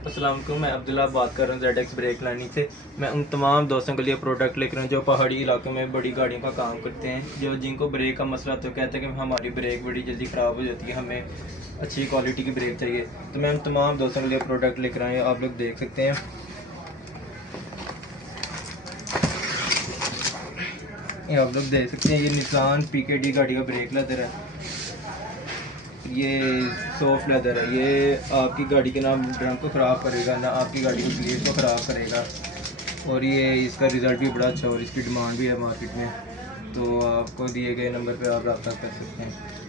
अस्सलाम वालेकुम, मैं अब्दुल्ला बात कर रहा हूँ ZX ब्रेक लानी से। मैं उन तमाम दोस्तों के लिए प्रोडक्ट लेकर हूँ जो पहाड़ी इलाकों में बड़ी गाड़ियों का काम करते हैं, जो जिनको ब्रेक का मसला तो कहते हैं कि हमारी ब्रेक बड़ी जल्दी ख़राब हो जाती है, हमें अच्छी क्वालिटी की ब्रेक चाहिए। तो मैं उन तमाम दोस्तों के लिए प्रोडक्ट लेकर आए, आप लोग देख सकते हैं। ये आप लोग देख सकते हैं, ये निसान PKD गाड़ी का ब्रेक लेदर है। ये सॉफ्ट लेदर है। ये आपकी गाड़ी के ना ड्रम को ख़राब करेगा, ना आपकी गाड़ी की प्लेट को ख़राब करेगा। और ये इसका रिज़ल्ट भी बड़ा अच्छा और इसकी डिमांड भी है मार्केट में। तो आपको दिए गए नंबर पे आप रब्ता कर सकते हैं।